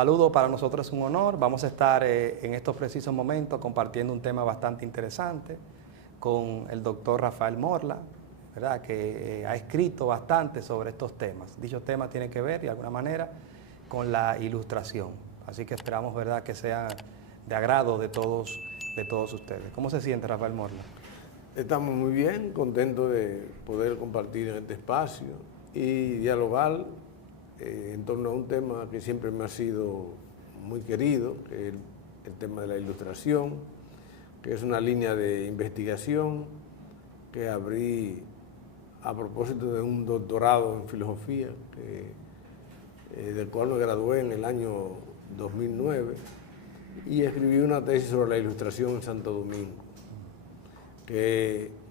Saludos, para nosotros es un honor. Vamos a estar en estos precisos momentos compartiendo un tema bastante interesante con el doctor Rafael Morla, ¿verdad? Que ha escrito bastante sobre estos temas. Dichos temas tienen que ver, de alguna manera, con la ilustración. Así que esperamos, ¿verdad?, que sea de agrado de todos ustedes. ¿Cómo se siente, Rafael Morla? Estamos muy bien, contentos de poder compartir en este espacio y dialogar en torno a un tema que siempre me ha sido muy querido, que es el tema de la ilustración, que es una línea de investigación que abrí a propósito de un doctorado en filosofía, del cual me gradué en el año 2009 y escribí una tesis sobre la ilustración en Santo Domingo,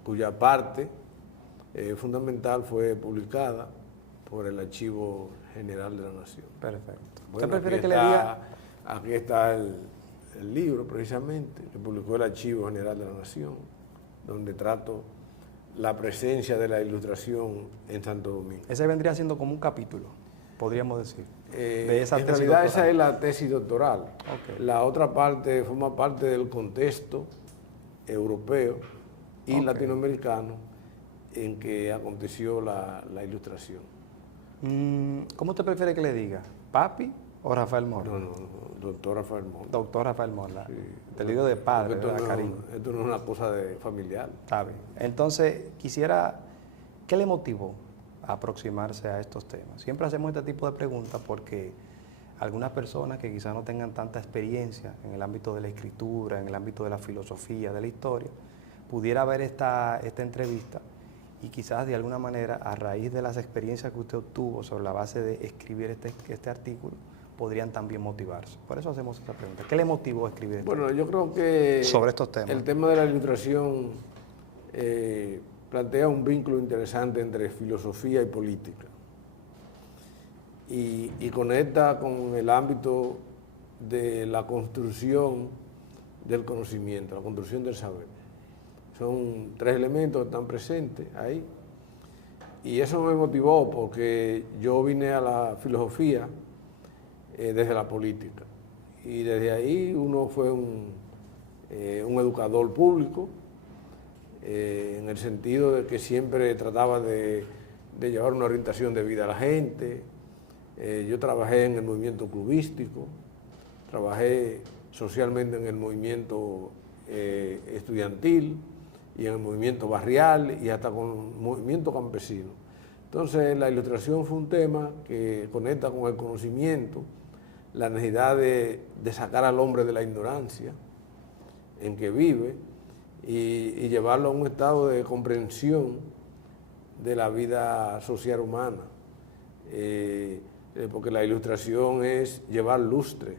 cuya parte fundamental fue publicada por el Archivo General de la Nación. Perfecto. Bueno, ¿Usted prefiere que le diga? Aquí está el libro, precisamente, que publicó el Archivo General de la Nación, donde trato la presencia de la ilustración en Santo Domingo. Ese vendría siendo como un capítulo, podríamos decir, de esa en tesis realidad doctoral. esa es la tesis doctoral. Okay. La otra parte forma parte del contexto europeo y latinoamericano en que aconteció la ilustración. ¿Cómo usted prefiere que le diga? ¿Papi o Rafael Morla? No, doctor Rafael Morla. Doctor Rafael Morla. Sí. Te lo digo de padre, Esto ¿verdad, cariño? Esto no es una cosa familiar. Está bien. Entonces, ¿qué le motivó a aproximarse a estos temas? Siempre hacemos este tipo de preguntas porque algunas personas que quizás no tengan tanta experiencia en el ámbito de la escritura, en el ámbito de la filosofía, de la historia, pudiera ver esta entrevista y quizás de alguna manera, a raíz de las experiencias que usted obtuvo sobre la base de escribir este artículo, podrían también motivarse. Por eso hacemos esta pregunta. ¿Qué le motivó a escribir Bueno, yo creo que sobre estos temas? El tema de la ilustración plantea un vínculo interesante entre filosofía y política y conecta con el ámbito de la construcción del conocimiento, la construcción del saber. Son tres elementos que están presentes ahí. Y eso me motivó porque yo vine a la filosofía desde la política. Y desde ahí uno fue un educador público, en el sentido de que siempre trataba de llevar una orientación de vida a la gente. Yo trabajé en el movimiento clubístico, trabajé socialmente en el movimiento estudiantil, y en el movimiento barrial y hasta con el movimiento campesino. Entonces la ilustración fue un tema que conecta con el conocimiento, la necesidad de sacar al hombre de la ignorancia en que vive y llevarlo a un estado de comprensión de la vida social humana. Porque la ilustración es llevar lustre,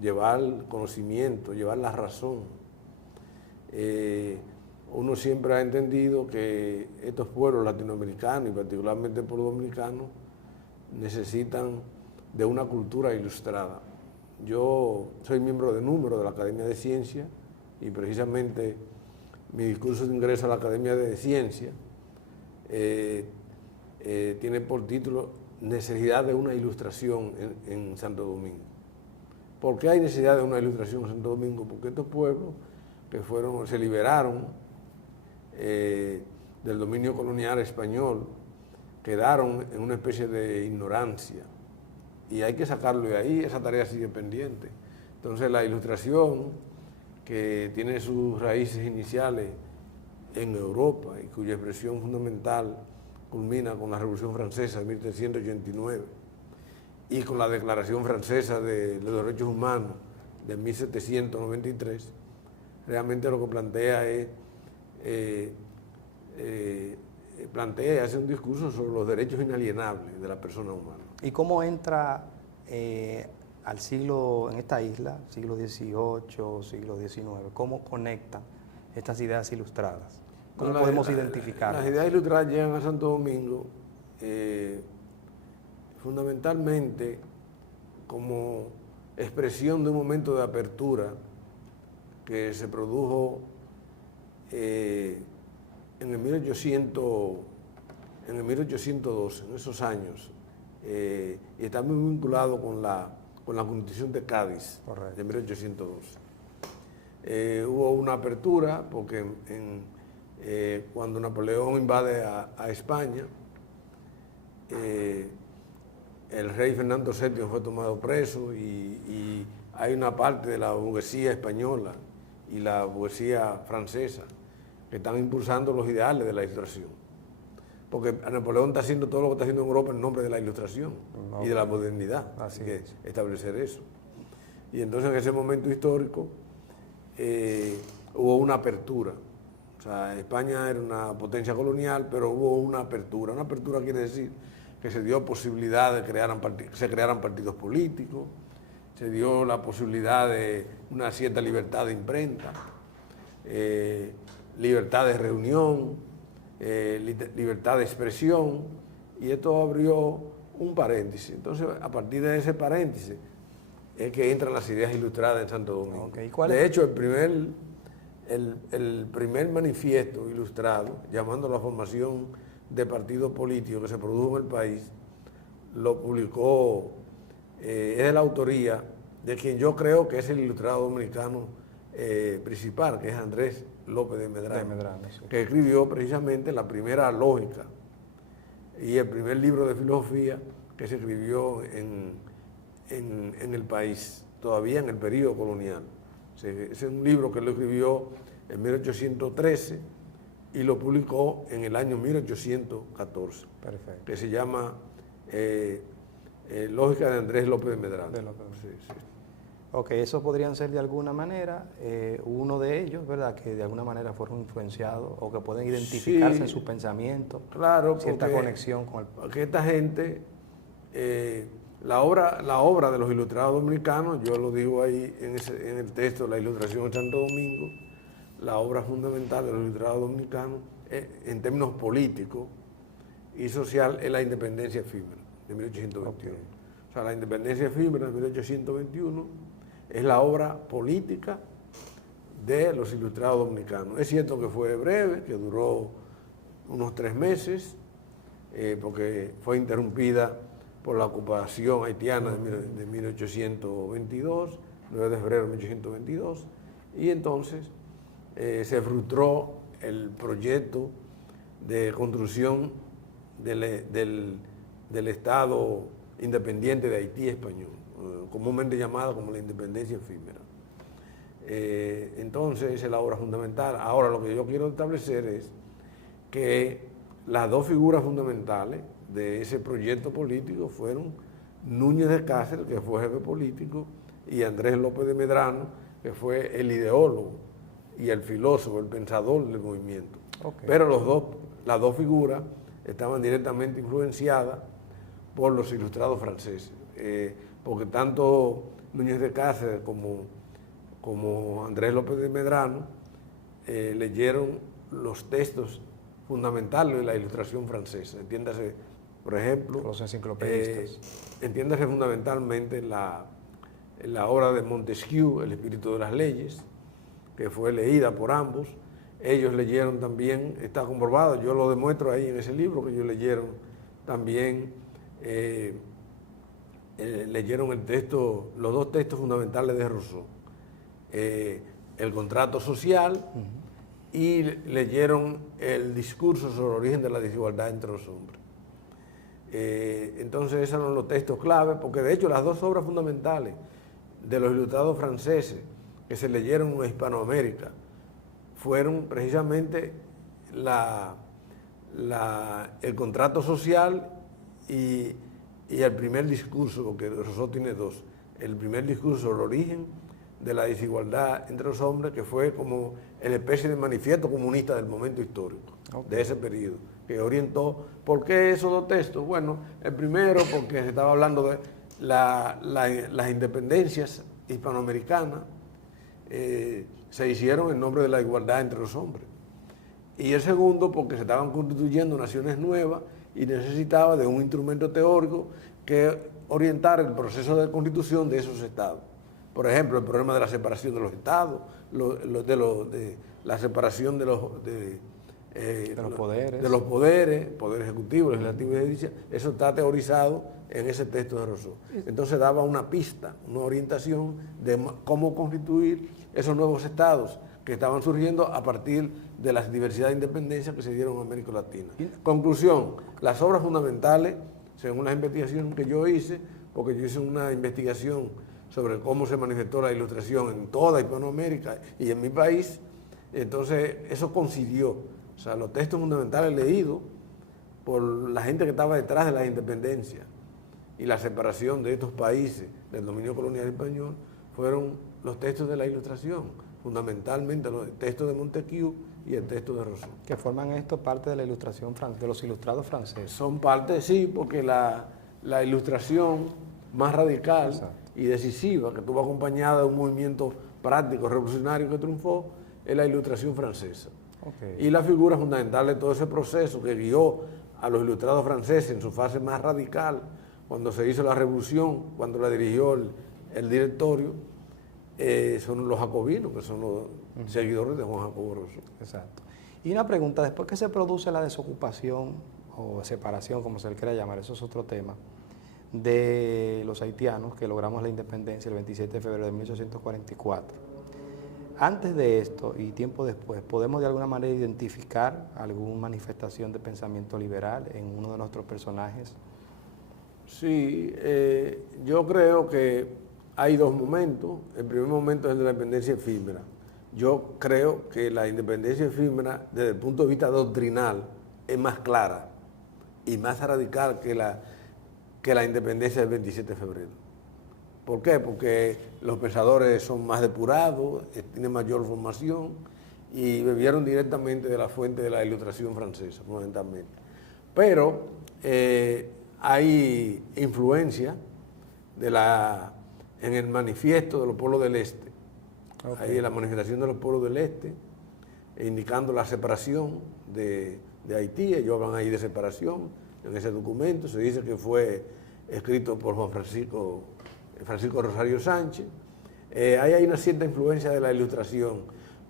llevar conocimiento, llevar la razón. Uno siempre ha entendido que estos pueblos latinoamericanos y particularmente el pueblo dominicano necesitan de una cultura ilustrada. Yo soy miembro de número de la Academia de Ciencias y precisamente mi discurso de ingreso a la Academia de Ciencias tiene por título Necesidad de una ilustración en Santo Domingo. ¿Por qué hay necesidad de una ilustración en Santo Domingo? Porque estos pueblos que se liberaron del dominio colonial español, quedaron en una especie de ignorancia y hay que sacarlo de ahí, esa tarea sigue pendiente. Entonces la ilustración, que tiene sus raíces iniciales en Europa y cuya expresión fundamental culmina con la Revolución Francesa de 1789 y con la Declaración Francesa de los Derechos Humanos de 1793, realmente lo que plantea es hace un discurso sobre los derechos inalienables de la persona humana. ¿Y cómo entra al siglo, en esta isla, siglo XVIII, siglo XIX? ¿Cómo conectan estas ideas ilustradas? ¿Cómo podemos identificarlas? Las ideas ilustradas llegan a Santo Domingo fundamentalmente como expresión de un momento de apertura que se produjo en el 1812, en esos años, y está muy vinculado con con la Constitución de Cádiz, Correcto. de 1812. Hubo una apertura porque cuando Napoleón invade a España, el rey Fernando VII fue tomado preso y hay una parte de la burguesía española y la burguesía francesa que están impulsando los ideales de la Ilustración. Porque Napoleón está haciendo todo lo que está haciendo en Europa en nombre de la Ilustración y de la modernidad. Así que es. establecer eso. Y entonces en ese momento histórico hubo una apertura. O sea, España era una potencia colonial, pero hubo una apertura. Una apertura quiere decir que se dio posibilidad de que se crearan partidos políticos, se dio la posibilidad de una cierta libertad de imprenta, libertad de reunión, libertad de expresión, y esto abrió un paréntesis. Entonces, a partir de ese paréntesis es que entran las ideas ilustradas en Santo Domingo. Okay. De hecho, el primer manifiesto ilustrado, llamando a la formación de partidos políticos que se produjo en el país, lo publicó, es de la autoría de quien yo creo que es el ilustrado dominicano principal, que es Andrés López de Medrano, Sí. que escribió precisamente la primera lógica y el primer libro de filosofía que se escribió en el país, todavía en el periodo colonial. Ese es un libro que lo escribió en 1813 y lo publicó en el año 1814. Perfecto. Que se llama Lógica de Andrés López de Medrano. Sí, sí. Ok, esos podrían ser de alguna manera uno de ellos, ¿verdad? Que de alguna manera fueron influenciados o que pueden identificarse en sus pensamientos. Claro, cierta conexión con el... Porque esta gente, la obra de los ilustrados dominicanos, yo lo digo ahí en el texto, La Ilustración en Santo Domingo, la obra fundamental de los ilustrados dominicanos, en términos políticos y social, es la independencia efímera de 1821. Okay. O sea, la independencia efímera de 1821 es la obra política de los ilustrados dominicanos. Es cierto que fue breve, que duró unos 3 meses, porque fue interrumpida por la ocupación haitiana de 1822, 9 de febrero de 1822, y entonces se frustró el proyecto de construcción del Estado independiente de Haití español, comúnmente llamada como la independencia efímera. Entonces, esa es la obra fundamental. Ahora, lo que yo quiero establecer es que las dos figuras fundamentales de ese proyecto político fueron Núñez de Cáceres, que fue jefe político, y Andrés López de Medrano, que fue el ideólogo y el filósofo, el pensador del movimiento. Okay. Pero las dos figuras estaban directamente influenciadas por los ilustrados franceses, porque tanto Núñez de Cáceres como Andrés López de Medrano leyeron los textos fundamentales de la Ilustración francesa. Entiéndase, por ejemplo, los enciclopedistas. Entiéndase fundamentalmente la obra de Montesquieu, El espíritu de las leyes, que fue leída por ambos. Ellos leyeron también, está comprobado, yo lo demuestro ahí en ese libro, que ellos leyeron también, leyeron los dos textos fundamentales de Rousseau, el contrato social, y leyeron el discurso sobre el origen de la desigualdad entre los hombres. Entonces esos son los textos clave, porque de hecho las dos obras fundamentales de los ilustrados franceses que se leyeron en Hispanoamérica fueron precisamente el contrato social y el primer discurso, porque Rousseau tiene dos. El primer discurso sobre el origen de la desigualdad entre los hombres, que fue como el especie de manifiesto comunista del momento histórico, de ese periodo, que orientó. ¿Por qué esos dos textos? Bueno, el primero porque se estaba hablando de las independencias hispanoamericanas, se hicieron en nombre de la igualdad entre los hombres. Y el segundo porque se estaban constituyendo naciones nuevas y necesitaba de un instrumento teórico que orientara el proceso de constitución de esos estados. Por ejemplo, el problema de la separación de los estados, la separación de los poderes, poder ejecutivo, legislativo y judicial, eso está teorizado en ese texto de Rousseau. Entonces daba una pista, una orientación de cómo constituir esos nuevos estados que estaban surgiendo a partir de las diversidades de independencia que se dieron en América Latina. Conclusión, las obras fundamentales, según las investigaciones que yo hice, porque yo hice una investigación sobre cómo se manifestó la Ilustración en toda Hispanoamérica y en mi país, entonces eso coincidió. O sea, los textos fundamentales leídos por la gente que estaba detrás de las independencias y la separación de estos países del dominio colonial español fueron los textos de la Ilustración, fundamentalmente los textos de Montesquieu y el texto de Rousseau. Que forman esto parte de la Ilustración de los ilustrados franceses. Son parte, sí, porque la Ilustración más radical y decisiva, que estuvo acompañada de un movimiento práctico revolucionario que triunfó, es la Ilustración francesa. Y la figura fundamental de todo ese proceso que guió a los ilustrados franceses en su fase más radical, cuando se hizo la revolución, cuando la dirigió el directorio, son los jacobinos, que son los seguidores de Juan Jacobo Rousseau. Exacto. Y una pregunta, después que se produce la desocupación o separación, como se le quiera llamar, eso es otro tema, de los haitianos, que logramos la independencia el 27 de febrero de 1844. Antes de esto y tiempo después, ¿podemos de alguna manera identificar alguna manifestación de pensamiento liberal en uno de nuestros personajes? Sí, yo creo que hay dos momentos. El primer momento es el de la independencia efímera. Yo creo que la independencia efímera, desde el punto de vista doctrinal, es más clara y más radical que la independencia del 27 de febrero. ¿Por qué? Porque los pensadores son más depurados, tienen mayor formación y bebieron directamente de la fuente de la Ilustración francesa, fundamentalmente. Pero hay influencia en el manifiesto de los pueblos del Este. Hay la manifestación de los pueblos del Este, indicando la separación de Haití. Ellos hablan ahí de separación en ese documento. Se dice que fue escrito por Francisco Rosario Sánchez. Ahí hay una cierta influencia de la Ilustración,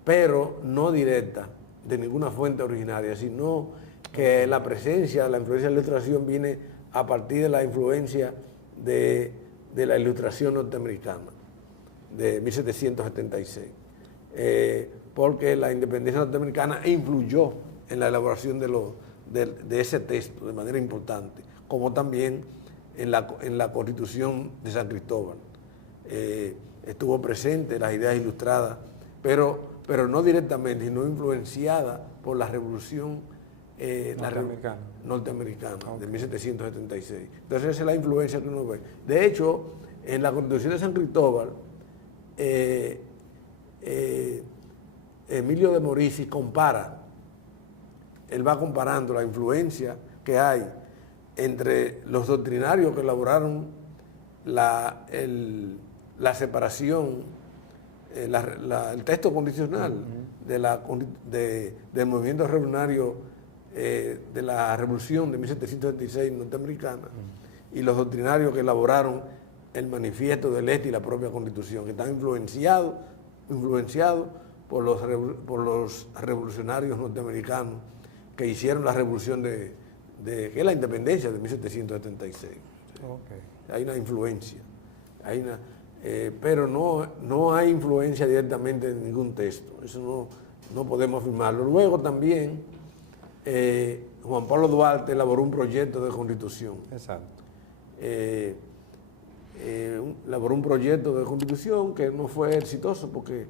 pero no directa de ninguna fuente originaria, sino que la influencia de la Ilustración viene a partir de la influencia de la Ilustración norteamericana de 1776, porque la independencia norteamericana influyó en la elaboración de ese texto de manera importante, como también en la Constitución de San Cristóbal. Estuvo presente las ideas ilustradas, pero no directamente, sino influenciada por la Revolución norteamericana de 1776. Entonces esa es la influencia que uno ve. De hecho, en la Constitución de San Cristóbal, Emilio de Morici él va comparando la influencia que hay entre los doctrinarios que elaboraron la separación, el texto constitucional del movimiento revolucionario de la Revolución de 1776 norteamericana, y los doctrinarios que elaboraron el manifiesto del Este y la propia Constitución, que están influenciados por los revolucionarios norteamericanos que hicieron la revolución que es la independencia de 1776. Hay una influencia, pero no hay influencia directamente en ningún texto, eso no podemos afirmarlo. Luego también Juan Pablo Duarte elaboró un proyecto de constitución. Exacto. Elaboró un proyecto de constitución que no fue exitoso porque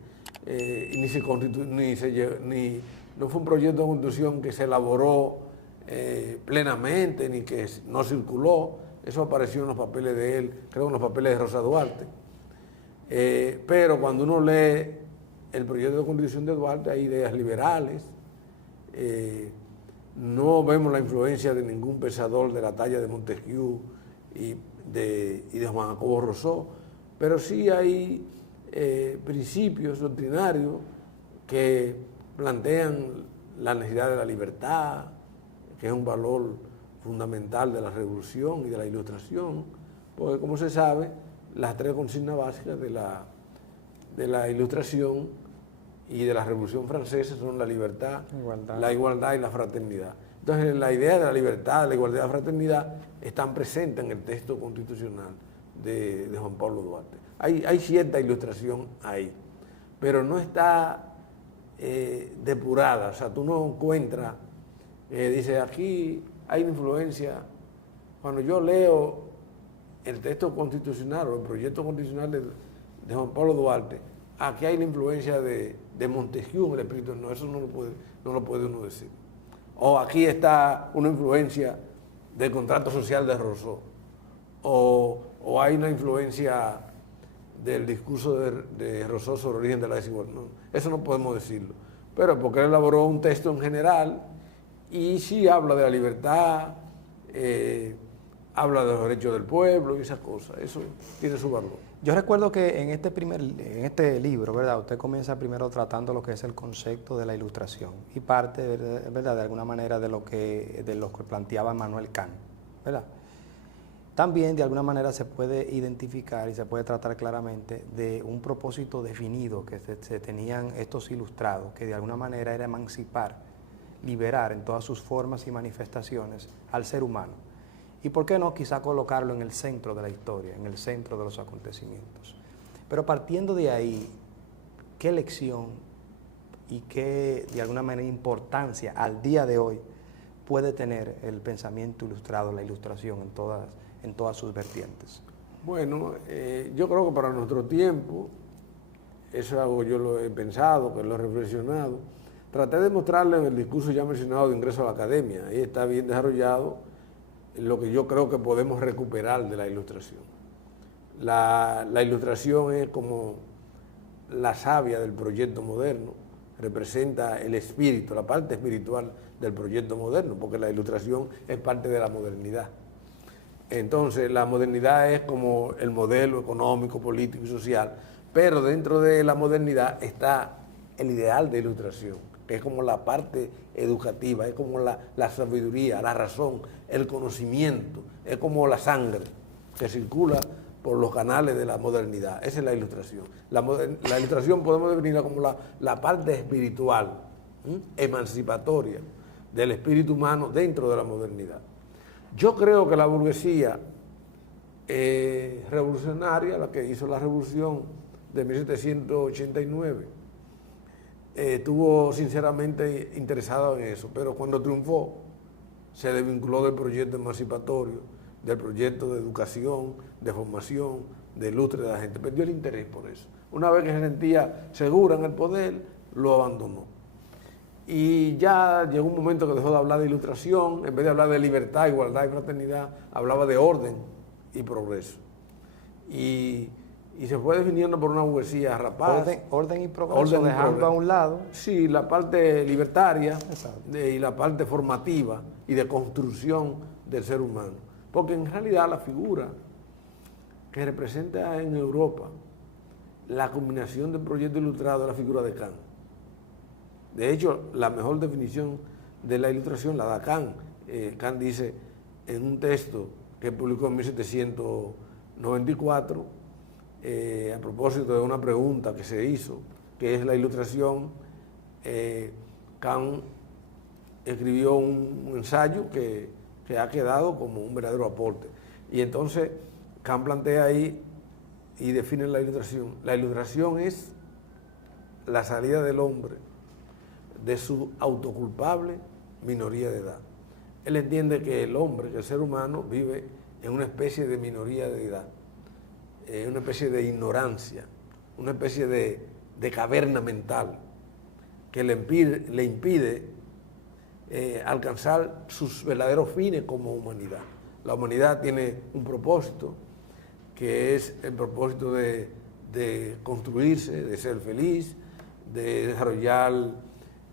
no fue un proyecto de constitución que se elaboró plenamente, ni que no circuló. Eso apareció en los papeles de él, creo en los papeles de Rosa Duarte. Pero cuando uno lee el proyecto de constitución de Duarte, hay ideas liberales. No vemos la influencia de ningún pensador de la talla de Montesquieu y de Juan Jacobo Rousseau, pero sí hay principios doctrinarios que plantean la necesidad de la libertad, que es un valor fundamental de la Revolución y de la Ilustración, porque como se sabe, las tres consignas básicas de la Ilustración y de la Revolución Francesa son la libertad, Igualdad. la igualdad y la fraternidad. Entonces, la idea de la libertad, la igualdad y la fraternidad están presentes en el texto constitucional de Juan Pablo Duarte. Hay cierta ilustración ahí, pero no está depurada. O sea, tú no encuentras, dice, aquí hay una influencia. Cuando yo leo el texto constitucional o el proyecto constitucional de Juan Pablo Duarte, aquí hay la influencia de Montesquieu en el espíritu. No, eso no lo puede uno decir. O aquí está una influencia del contrato social de Rousseau, o hay una influencia del discurso de Rousseau sobre el origen de la desigualdad. No, eso no podemos decirlo. Pero porque él elaboró un texto en general y sí habla de la libertad, habla de los derechos del pueblo y esas cosas. Eso tiene su valor. Yo recuerdo que en este libro, ¿verdad? Usted comienza primero tratando lo que es el concepto de la ilustración y parte, ¿verdad? De alguna manera de lo que planteaba Manuel Kant, ¿verdad? También de alguna manera se puede identificar y se puede tratar claramente de un propósito definido que se tenían estos ilustrados, que de alguna manera era emancipar, liberar en todas sus formas y manifestaciones al ser humano. Y por qué no, quizá colocarlo en el centro de la historia, en el centro de los acontecimientos. Pero partiendo de ahí, ¿qué lección y qué, de alguna manera, importancia al día de hoy puede tener el pensamiento ilustrado, la ilustración en todas sus vertientes? Bueno, yo creo que para nuestro tiempo, eso es algo yo lo he pensado, que lo he reflexionado, traté de mostrarle en el discurso ya mencionado de ingreso a la academia. Ahí está bien desarrollado lo que yo creo que podemos recuperar de la ilustración. La ilustración es como la savia del proyecto moderno, representa el espíritu, la parte espiritual del proyecto moderno, porque la ilustración es parte de la modernidad. Entonces, la modernidad es como el modelo económico, político y social, pero dentro de la modernidad está el ideal de ilustración, que es como la parte educativa, es como la sabiduría, la razón, el conocimiento, es como la sangre que circula por los canales de la modernidad. Esa es la ilustración. La ilustración podemos definirla como la parte espiritual, emancipatoria del espíritu humano dentro de la modernidad. Yo creo que la burguesía revolucionaria, la que hizo la revolución de 1789, estuvo sinceramente interesado en eso, pero cuando triunfó se desvinculó del proyecto emancipatorio, del proyecto de educación, de formación, de lustre de la gente, perdió el interés por eso. Una vez que se sentía segura en el poder, lo abandonó. Y ya llegó un momento que dejó de hablar de ilustración, en vez de hablar de libertad, igualdad y fraternidad, hablaba de orden y progreso. Y se fue definiendo por una burguesía rapaz. Orden y progreso, dejando a un lado. Sí, la parte libertaria y la parte formativa y de construcción del ser humano. Porque en realidad la figura que representa en Europa la combinación del proyecto ilustrado es la figura de Kant. De hecho, la mejor definición de la ilustración la da Kant. Kant dice en un texto que publicó en 1794, a propósito de una pregunta que se hizo, que es la ilustración, Kant escribió un ensayo que ha quedado como un verdadero aporte. Y entonces Kant plantea ahí y define la ilustración. La ilustración es la salida del hombre de su autoculpable minoría de edad. Él entiende que el hombre, que el ser humano, vive en una especie de minoría de edad, una especie de ignorancia, una especie de caverna mental que le impide alcanzar sus verdaderos fines como humanidad. La humanidad tiene un propósito, que es el propósito de construirse, de ser feliz, de desarrollar,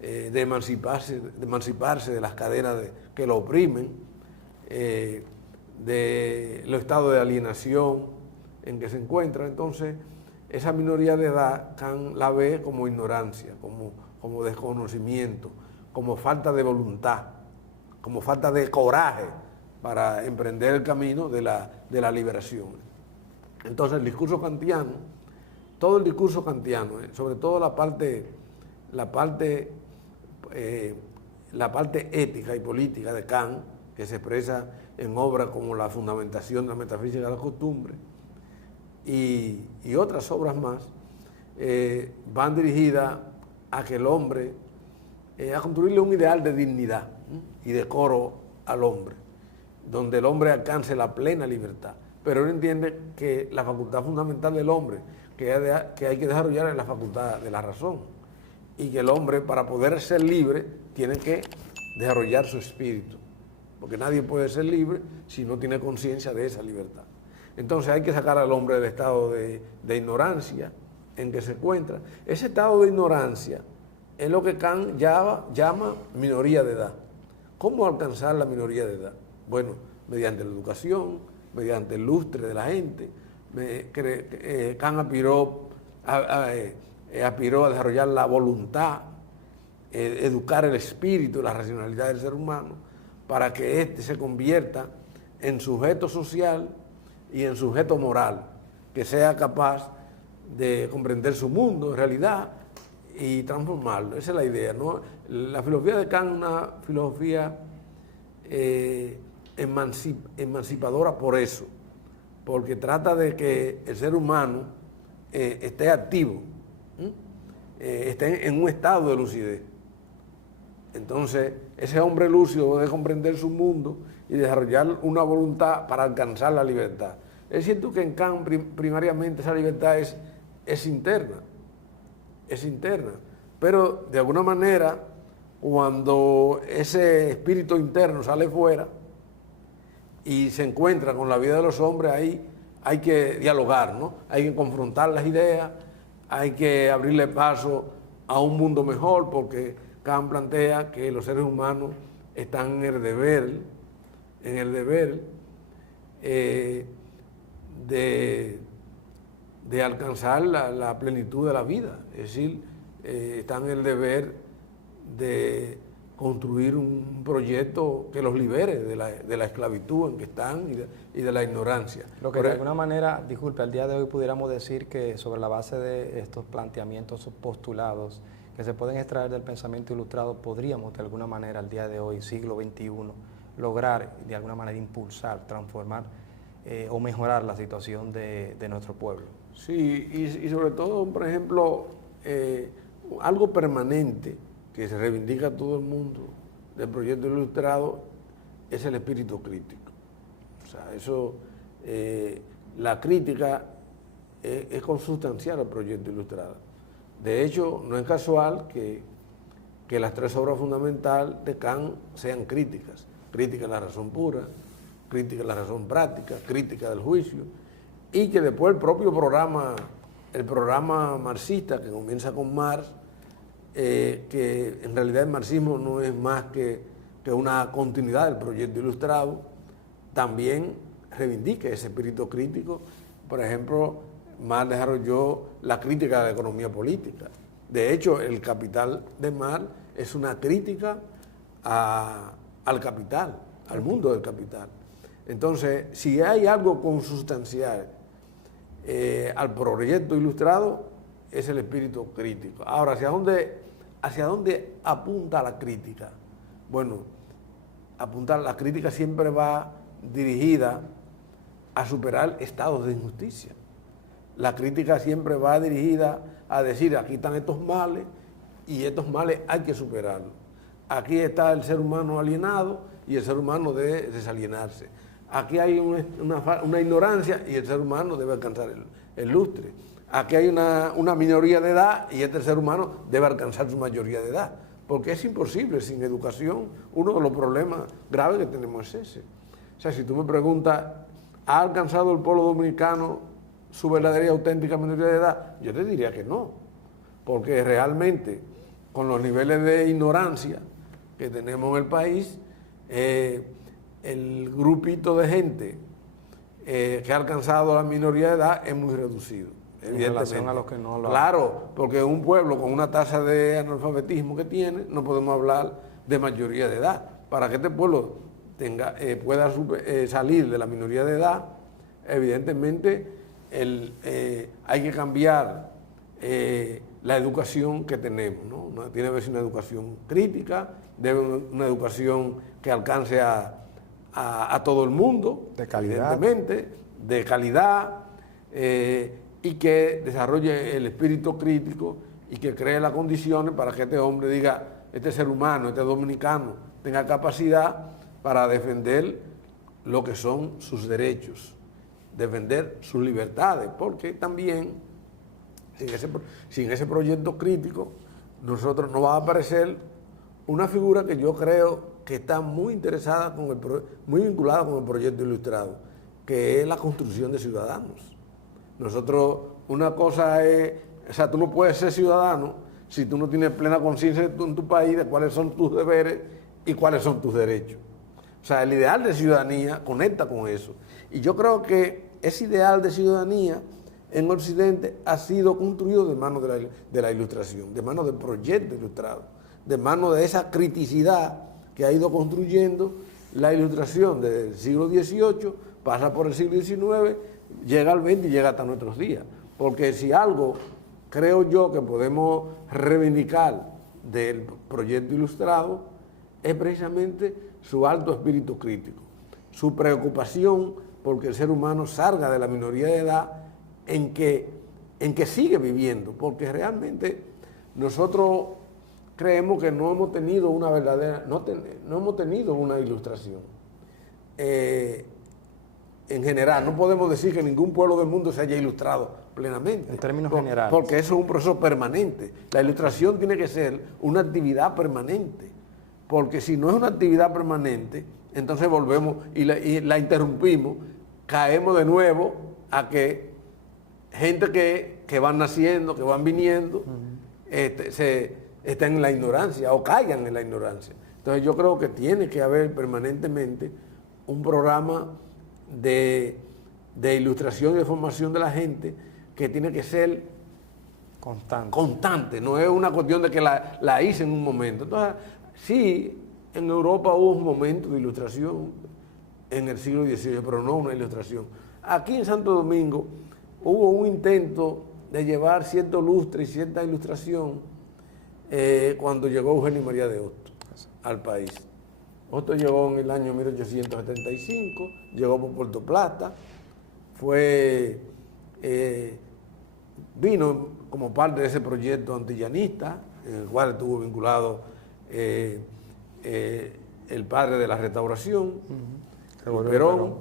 de emanciparse de las cadenas que lo oprimen, de los estados de alienación en que se encuentra. Entonces, esa minoría de edad Kant la ve como ignorancia, como desconocimiento, como falta de voluntad, como falta de coraje para emprender el camino de la liberación. Entonces, el discurso kantiano, todo el discurso kantiano, sobre todo la parte la parte ética y política de Kant, que se expresa en obras como La fundamentación de la metafísica de la costumbre y otras obras más, van dirigidas a que el hombre, a construirle un ideal de dignidad y decoro al hombre, donde el hombre alcance la plena libertad. Pero él entiende que la facultad fundamental del hombre, que hay que desarrollar, es la facultad de la razón, y que el hombre, para poder ser libre, tiene que desarrollar su espíritu, porque nadie puede ser libre si no tiene conciencia de esa libertad. Entonces hay que sacar al hombre del estado de ignorancia en que se encuentra. Ese estado de ignorancia es lo que Kant llama minoría de edad. ¿Cómo alcanzar la minoría de edad? Bueno, mediante la educación, mediante el lustre de la gente. Kant aspiró a desarrollar la voluntad, educar el espíritu y la racionalidad del ser humano para que éste se convierta en sujeto social y en sujeto moral, que sea capaz de comprender su mundo en realidad y transformarlo. Esa es la idea, ¿no? La filosofía de Kant es una filosofía emancipadora por eso, porque trata de que el ser humano esté activo, esté en un estado de lucidez. Entonces, ese hombre lúcido debe comprender su mundo y desarrollar una voluntad para alcanzar la libertad. Es cierto que en Kant primariamente esa libertad es interna, pero de alguna manera cuando ese espíritu interno sale fuera y se encuentra con la vida de los hombres, ahí hay que dialogar, ¿no? Hay que confrontar las ideas, hay que abrirle paso a un mundo mejor, porque Kant plantea que los seres humanos están en el deber de alcanzar la plenitud de la vida, es decir, están en el deber de construir un proyecto que los libere de la esclavitud en que están y de la ignorancia. Lo que de alguna manera, disculpe, al día de hoy pudiéramos decir que sobre la base de estos planteamientos postulados que se pueden extraer del pensamiento ilustrado, podríamos de alguna manera al día de hoy, siglo XXI, lograr de alguna manera impulsar, transformar o mejorar la situación de nuestro pueblo. Sí, y sobre todo, por ejemplo, algo permanente que se reivindica a todo el mundo del proyecto ilustrado es el espíritu crítico. O sea, eso, la crítica es consustancial al proyecto ilustrado. De hecho, no es casual que las tres obras fundamentales de Kant sean críticas. Crítica de la razón pura, crítica de la razón práctica, crítica del juicio, y que después el propio programa marxista, que comienza con Marx, que en realidad el marxismo no es más que una continuidad del proyecto ilustrado, también reivindica ese espíritu crítico. Por ejemplo, Marx desarrolló la crítica de la economía política. De hecho, el Capital de Marx es una crítica al capital, al mundo del capital. Entonces, si hay algo consustancial al proyecto ilustrado, es el espíritu crítico. Ahora, ¿hacia dónde apunta la crítica? Bueno, la crítica siempre va dirigida a superar estados de injusticia. La crítica siempre va dirigida a decir, aquí están estos males y estos males hay que superarlos. Aquí está el ser humano alienado y el ser humano debe desalienarse. Aquí hay una ignorancia y el ser humano debe alcanzar el lustre. Aquí hay una minoría de edad y este ser humano debe alcanzar su mayoría de edad. Porque es imposible, sin educación, uno de los problemas graves que tenemos es ese. O sea, si tú me preguntas, ¿ha alcanzado el pueblo dominicano su verdadera y auténtica minoría de edad? Yo te diría que no, porque realmente con los niveles de ignorancia que tenemos en el país, el grupito de gente que ha alcanzado la minoría de edad es muy reducido. En relación a los que no lo han. Claro, porque un pueblo con una tasa de analfabetismo que tiene, no podemos hablar de mayoría de edad. Para que este pueblo pueda salir de la minoría de edad, evidentemente hay que cambiar la educación que tenemos, ¿no? Tiene que ser una educación crítica, debe una educación que alcance a todo el mundo, de calidad, evidentemente, de calidad, y que desarrolle el espíritu crítico y que cree las condiciones para que este hombre diga, este ser humano, este dominicano, tenga capacidad para defender lo que son sus derechos, defender sus libertades, porque también sin ese proyecto crítico nosotros no va a aparecer una figura que yo creo que está muy interesada, muy vinculada con el proyecto ilustrado, que es la construcción de ciudadanos. Nosotros, una cosa es, o sea, tú no puedes ser ciudadano si tú no tienes plena conciencia en tu país de cuáles son tus deberes y cuáles son tus derechos. O sea, el ideal de ciudadanía conecta con eso. Y yo creo que ese ideal de ciudadanía en Occidente ha sido construido de mano de la ilustración, de mano del proyecto ilustrado, de mano de esa criticidad que ha ido construyendo la ilustración del siglo XVIII, pasa por el siglo XIX, llega al XX y llega hasta nuestros días. Porque si algo creo yo que podemos reivindicar del proyecto ilustrado es precisamente su alto espíritu crítico, su preocupación porque el ser humano salga de la minoría de edad en que sigue viviendo, porque realmente nosotros creemos que no hemos tenido una verdadera, no hemos tenido una ilustración. En general, no podemos decir que ningún pueblo del mundo se haya ilustrado plenamente. En términos generales. Porque eso es un proceso permanente. La ilustración tiene que ser una actividad permanente. Porque si no es una actividad permanente, entonces volvemos y la interrumpimos, caemos de nuevo a que gente que van naciendo, que van viniendo, estén en la ignorancia o caigan en la ignorancia. Entonces yo creo que tiene que haber permanentemente un programa de ilustración y de formación de la gente que tiene que ser constante, no es una cuestión de que la hice en un momento. Entonces, sí, en Europa hubo un momento de ilustración en el siglo XVIII, pero no una ilustración. Aquí en Santo Domingo hubo un intento de llevar cierto lustre y cierta ilustración cuando llegó Eugenio María de Hostos al país. Hostos llegó en el año 1875, llegó por Puerto Plata, vino como parte de ese proyecto antillanista, en el cual estuvo vinculado el padre de la restauración, Perón,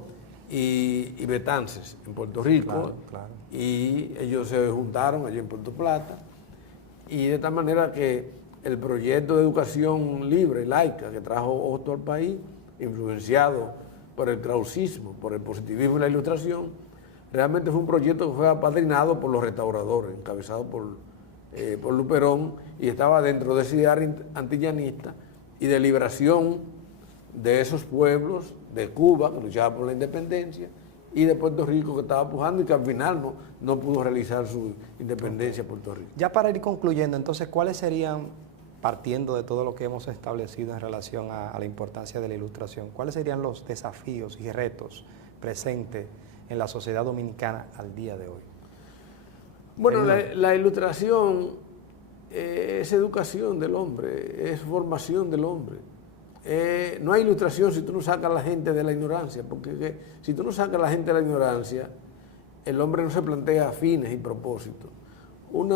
y Betances en Puerto Rico, claro. Y ellos se juntaron allí en Puerto Plata, y de tal manera que el proyecto de educación libre y laica que trajo Hostos al país, influenciado por el krausismo, por el positivismo y la ilustración, realmente fue un proyecto que fue apadrinado por los restauradores, encabezado por Luperón, y estaba dentro de esa idea antillanista y de liberación de esos pueblos de Cuba, que luchaba por la independencia, y de Puerto Rico, que estaba pujando y que al final no pudo realizar su independencia Puerto Rico. Ya para ir concluyendo, entonces, ¿cuáles serían, partiendo de todo lo que hemos establecido en relación a la importancia de la ilustración, cuáles serían los desafíos y retos presentes en la sociedad dominicana al día de hoy? Bueno, la ilustración es educación del hombre, es formación del hombre. No hay ilustración si tú no sacas a la gente de la ignorancia, porque si tú no sacas a la gente de la ignorancia, el hombre no se plantea fines y propósitos. Un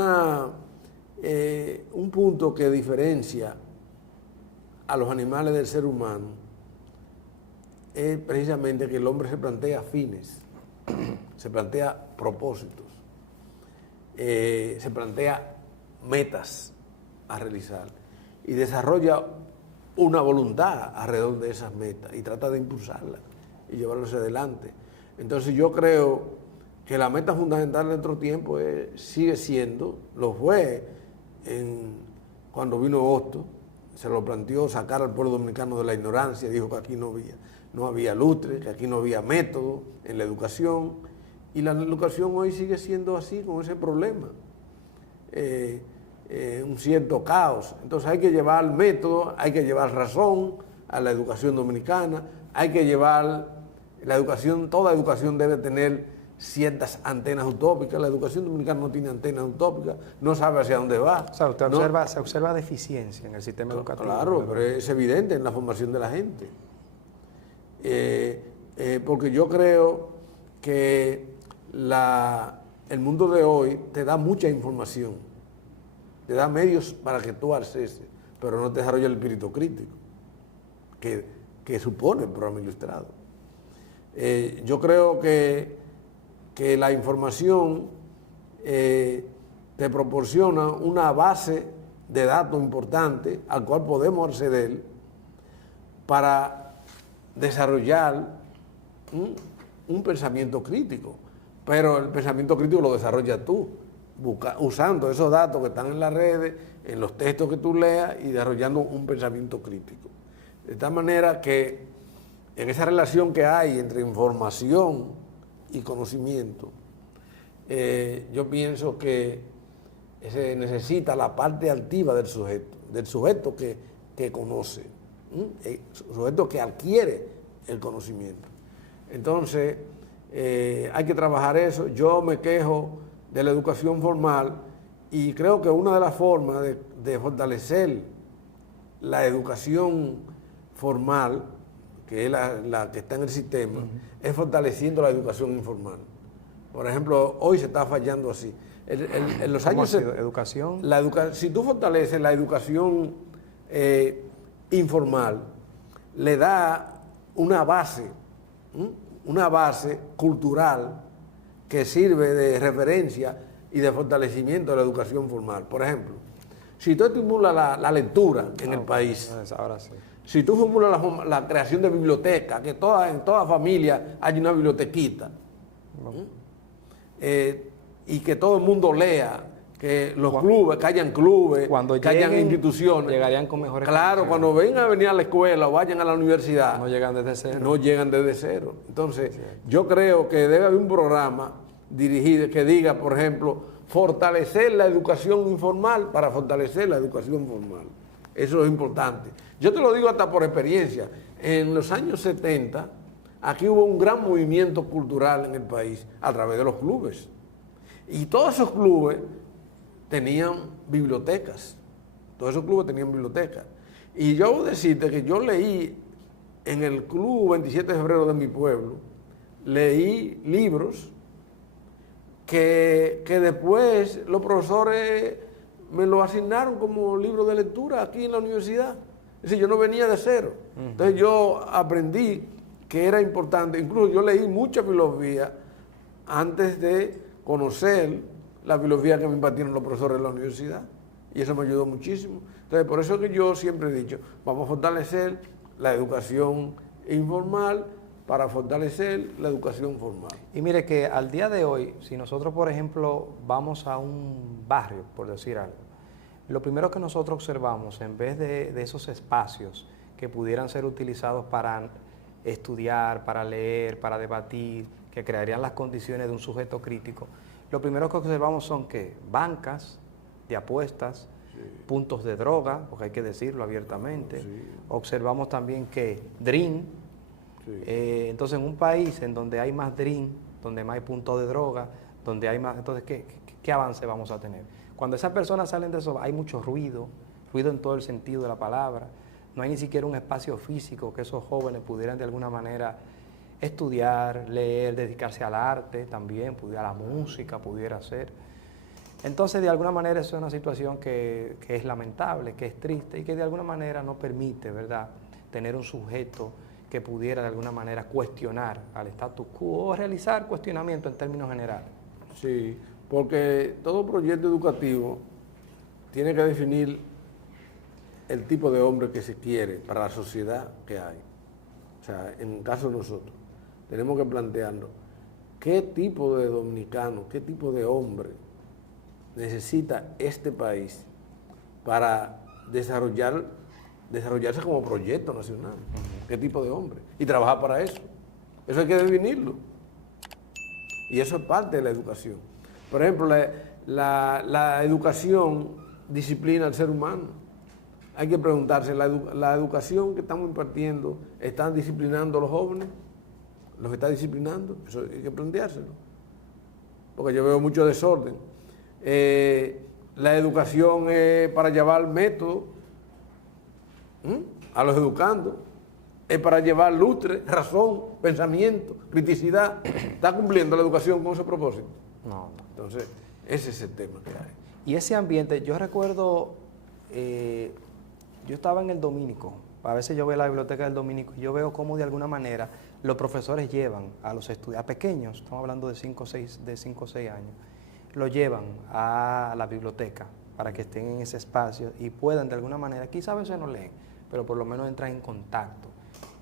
punto que diferencia a los animales del ser humano es precisamente que el hombre se plantea fines, se plantea propósitos, se plantea metas a realizar y desarrolla una voluntad alrededor de esas metas y trata de impulsarlas y llevarlas adelante. Entonces yo creo que la meta fundamental de nuestro tiempo sigue siendo, lo fue cuando vino Hostos, se lo planteó sacar al pueblo dominicano de la ignorancia, dijo que aquí no había lustre, que aquí no había método en la educación, y la educación hoy sigue siendo así, con ese problema. Un cierto caos. Entonces hay que llevar método, hay que llevar razón a la educación dominicana, hay que llevar la educación, toda educación debe tener ciertas antenas utópicas. La educación dominicana no tiene antenas utópicas, no sabe hacia dónde va. O sea, usted se observa deficiencia en el sistema educativo. Claro, pero es evidente en la formación de la gente. Porque yo creo que el mundo de hoy te da mucha información, te da medios para que tú acceses, pero no te desarrolla el espíritu crítico que supone el programa ilustrado. Yo creo que la información te proporciona una base de datos importante al cual podemos acceder para desarrollar un pensamiento crítico. Pero el pensamiento crítico lo desarrollas tú, usando esos datos que están en las redes, en los textos que tú leas y desarrollando un pensamiento crítico. De tal manera que en esa relación que hay entre información y conocimiento, yo pienso que se necesita la parte altiva del sujeto que conoce, el sujeto que adquiere el conocimiento. Entonces, hay que trabajar eso. Yo me quejo de la educación formal y creo que una de las formas de fortalecer la educación formal, que es la que está en el sistema, es fortaleciendo la educación informal. Por ejemplo, hoy se está fallando así. En los años... ¿Educación? Si tú fortaleces la educación informal, le da una base cultural que sirve de referencia y de fortalecimiento de la educación formal. Por ejemplo, si tú estimulas la lectura en el país, ahora sí. Si tú formulas la creación de bibliotecas, que en toda familia hay una bibliotequita, y que todo el mundo lea, que los clubes, que hayan clubes, que hayan instituciones. Llegarían con mejores Claro, cuando vengan a venir a la escuela o vayan a la universidad. No llegan desde cero. No llegan desde cero. Entonces, yo creo que debe haber un programa dirigido que diga, por ejemplo, fortalecer la educación informal para fortalecer la educación formal. Eso es importante. Yo te lo digo hasta por experiencia. En los años 70, aquí hubo un gran movimiento cultural en el país a través de los clubes. Y todos esos clubes tenían bibliotecas. Todos esos clubes tenían bibliotecas. Y yo voy a decirte que yo leí en el Club 27 de Febrero de mi pueblo, leí libros que después los profesores me lo asignaron como libro de lectura aquí en la universidad. Es decir, yo no venía de cero. Entonces yo aprendí que era importante. Incluso yo leí mucha filosofía antes de conocer la filosofía que me impartieron los profesores de la universidad. Y eso me ayudó muchísimo. Entonces, por eso es que yo siempre he dicho, vamos a fortalecer la educación informal para fortalecer la educación formal. Y mire que al día de hoy, si nosotros, por ejemplo, vamos a un barrio, por decir algo, lo primero que nosotros observamos, en vez de esos espacios que pudieran ser utilizados para estudiar, para leer, para debatir, que crearían las condiciones de un sujeto crítico, lo primero que observamos son que bancas de apuestas, puntos de droga, porque hay que decirlo abiertamente, observamos también que DRIN, entonces en un país en donde hay más DRIN, donde más hay puntos de droga, donde hay más, entonces ¿qué avance vamos a tener? Cuando esas personas salen de eso hay mucho ruido en todo el sentido de la palabra, no hay ni siquiera un espacio físico que esos jóvenes pudieran de alguna manera estudiar, leer, dedicarse al arte también, a la música pudiera ser. Entonces, de alguna manera, eso es una situación que es lamentable, que es triste y que de alguna manera no permite, ¿verdad?, tener un sujeto que pudiera de alguna manera cuestionar al status quo o realizar cuestionamiento en términos generales. Sí, porque todo proyecto educativo tiene que definir el tipo de hombre que se quiere para la sociedad que hay. O sea, en el caso de nosotros, tenemos que plantearnos qué tipo de dominicano, qué tipo de hombre necesita este país para desarrollarse como proyecto nacional. ¿Qué tipo de hombre? Y trabajar para eso. Eso hay que definirlo. Y eso es parte de la educación. Por ejemplo, la educación disciplina al ser humano. Hay que preguntarse, ¿la educación que estamos impartiendo están disciplinando a los jóvenes? ¿Los está disciplinando? Eso hay que planteárselo. porque yo veo mucho desorden. La educación es para llevar método a los educandos, es para llevar lustre, razón, pensamiento, criticidad. ¿Está cumpliendo la educación con ese propósito? No. Entonces, ese es el tema que hay. Y ese ambiente, yo recuerdo, yo estaba en el Dominico, a veces yo veo la biblioteca del Dominico y yo veo cómo de alguna manera los profesores llevan a los estudiantes, a pequeños, estamos hablando de 5 o 6 años, lo llevan a la biblioteca para que estén en ese espacio y puedan de alguna manera, quizás a veces no leen, pero por lo menos entran en contacto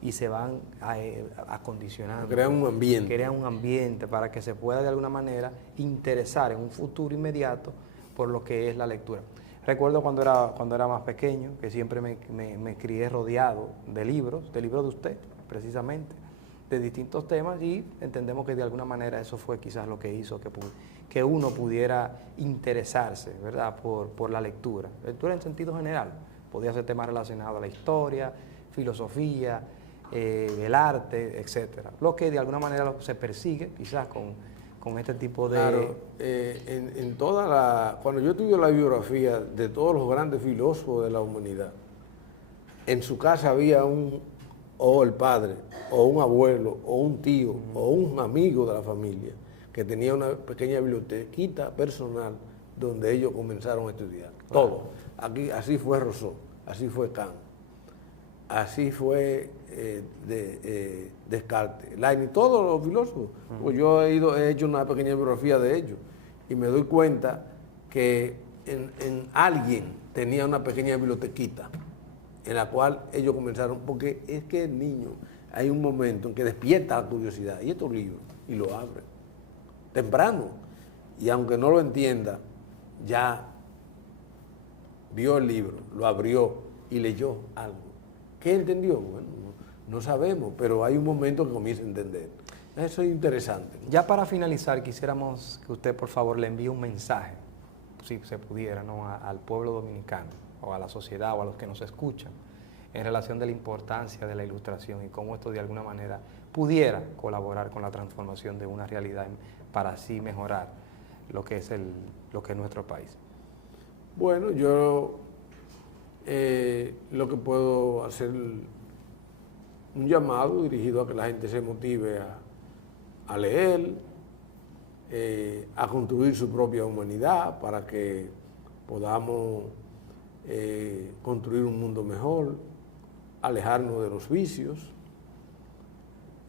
y se van acondicionando. Crean un ambiente. Crean un ambiente para que se pueda de alguna manera interesar en un futuro inmediato por lo que es la lectura. Recuerdo cuando era más pequeño, que siempre me crié rodeado de libros de usted, precisamente, de distintos temas, y entendemos que de alguna manera eso fue quizás lo que hizo que uno pudiera interesarse, ¿verdad?, por la lectura. Lectura en sentido general. Podía ser temas relacionados a la historia, filosofía, el arte, etcétera. Lo que de alguna manera se persigue quizás con este tipo de... Claro, cuando yo estudio la biografía de todos los grandes filósofos de la humanidad, en su casa había o el padre, o un abuelo, o un tío, o un amigo de la familia, que tenía una pequeña bibliotequita personal donde ellos comenzaron a estudiar. Claro. Todo. Aquí, así fue Rousseau, así fue Kant, así fue Descartes, Leibniz, todos los filósofos. Pues yo he hecho una pequeña biografía de ellos y me doy cuenta que en alguien tenía una pequeña bibliotequita en la cual ellos comenzaron, porque es que el niño, hay un momento en que despierta la curiosidad y estos libros, y lo abre temprano, y aunque no lo entienda, ya vio el libro, lo abrió y leyó algo. ¿Qué entendió? Bueno, no sabemos, pero hay un momento que comienza a entender. Eso es interesante, ¿no? Ya para finalizar, quisiéramos que usted, por favor, le envíe un mensaje, si se pudiera, ¿no?, al pueblo dominicano, o a la sociedad, o a los que nos escuchan, en relación de la importancia de la ilustración y cómo esto de alguna manera pudiera colaborar con la transformación de una realidad para así mejorar lo que es nuestro país. Bueno, yo lo que puedo hacer un llamado dirigido a que la gente se motive a leer, a construir su propia humanidad para que podamos construir un mundo mejor, alejarnos de los vicios,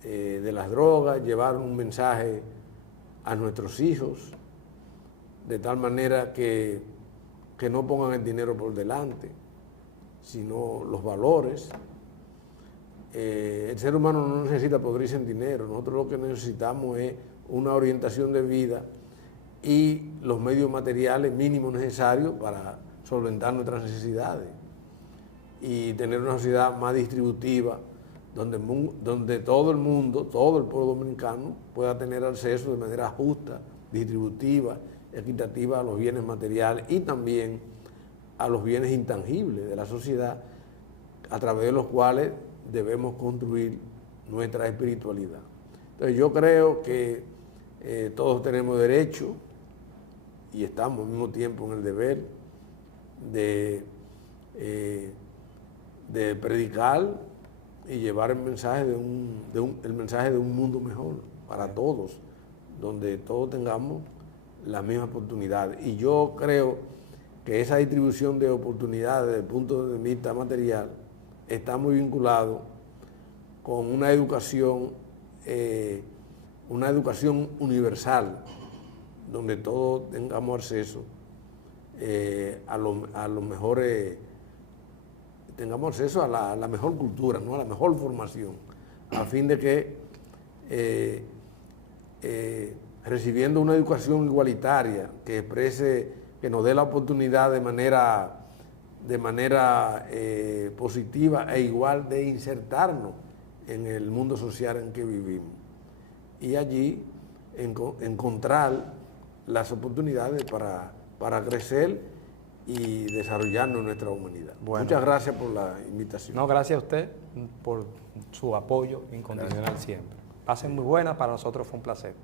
de las drogas, llevar un mensaje a nuestros hijos, de tal manera que no pongan el dinero por delante, sino los valores. El ser humano no necesita podrirse en dinero, nosotros lo que necesitamos es una orientación de vida y los medios materiales mínimos necesarios para solventar nuestras necesidades y tener una sociedad más distributiva donde todo el mundo, todo el pueblo dominicano pueda tener acceso de manera justa, distributiva, equitativa a los bienes materiales y también a los bienes intangibles de la sociedad, a través de los cuales debemos construir nuestra espiritualidad. Entonces yo creo que todos tenemos derecho y estamos al mismo tiempo en el deber de predicar y llevar el mensaje de un mundo mejor para todos, donde todos tengamos la misma oportunidad. Y yo creo que esa distribución de oportunidades desde el punto de vista material está muy vinculado con una educación universal, donde todos tengamos acceso a los mejores, tengamos acceso a la mejor cultura, ¿no?, a la mejor formación, a fin de que recibiendo una educación igualitaria que exprese, que nos dé la oportunidad de manera positiva e igual de insertarnos en el mundo social en que vivimos y allí encontrar las oportunidades para crecer y desarrollarnos en nuestra humanidad. Bueno, muchas gracias por la invitación. No, gracias a usted por su apoyo incondicional siempre. Pasen muy buenas, para nosotros fue un placer.